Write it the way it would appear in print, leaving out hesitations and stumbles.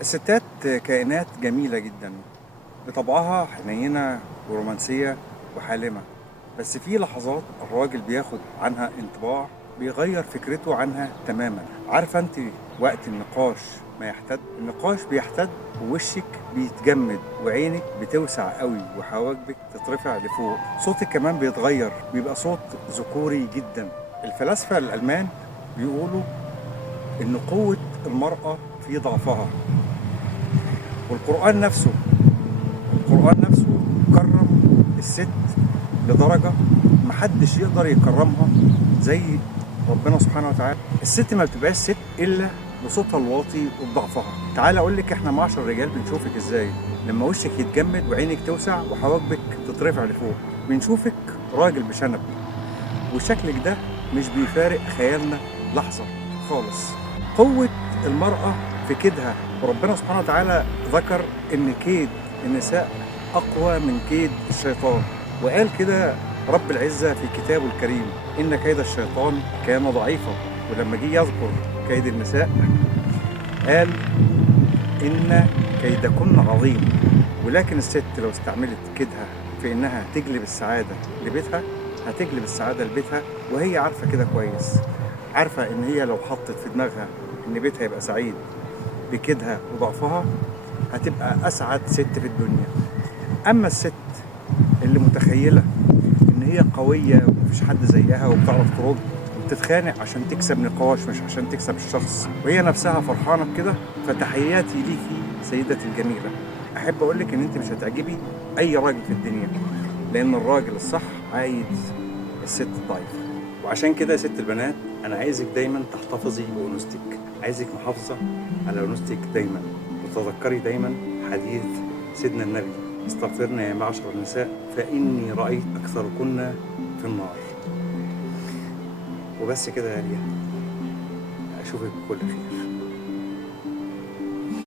الستات كائنات جميلة جدا، بطبعها حنينة ورومانسية وحالمة. بس في لحظات الراجل بياخد عنها انطباع بيغير فكرته عنها تماما. عارفة انت وقت النقاش ما يحتد النقاش بيحتد، ووشك بيتجمد وعينك بتوسع قوي وحواجبك تترفع لفوق. صوتك كمان بيتغير، بيبقى صوت ذكوري جدا. الفلاسفة الألمان بيقولوا إن قوة المرأة في ضعفها. والقرآن نفسه القرآن نفسه كرم الست لدرجة محدش يقدر يكرمها زي ربنا سبحانه وتعالى. الست ما بتبقاش ست إلا بصوتها الواطي وبضعفها. تعالى أقول لك إحنا معشر رجال بنشوفك إزاي. لما وشك يتجمد وعينك توسع وحواجبك تترفع لفوق، بنشوفك راجل بشنب، وشكلك ده مش بيفارق خيالنا لحظة خالص. قوة المرأة في كيدها، وربنا سبحانه وتعالى ذكر إن كيد النساء أقوى من كيد الشيطان. وقال كده رب العزة في كتابه الكريم: إن كيد الشيطان كان ضعيفا. ولما جه يذكر كيد النساء قال: إن كيدكن عظيم. ولكن الست لو استعملت كيدها في إنها تجلب السعادة لبيتها، هتجلب السعادة لبيتها، وهي عارفة كده كويس. عارفة إن هي لو حطت في دماغها إن بيتها يبقى سعيد بكيدها وضعفها، هتبقى أسعد ست في الدنيا. أما الست اللي متخيلة إن هي قوية ومفيش حد زيها وبتعرف ترد وبتتخانق عشان تكسب نقاش مش عشان تكسب الشخص، وهي نفسها فرحانة بكده، فتحياتي ليكي سيدتي الجميلة. أحب أقولك إن أنت مش هتعجبي أي راجل في الدنيا، لأن الراجل الصح عايز الست الضعيفة. وعشان كده يا ست البنات، أنا عايزك دايما تحتفظي بأنوثتك، عايزك محافظة على أنوثتك دايما، وتذكري دايما حديث سيدنا النبي: استغفرنا يا معشر النساء فإني رأيت أكثركن في النار. وبس كده يا ريا، أشوفك بكل خير.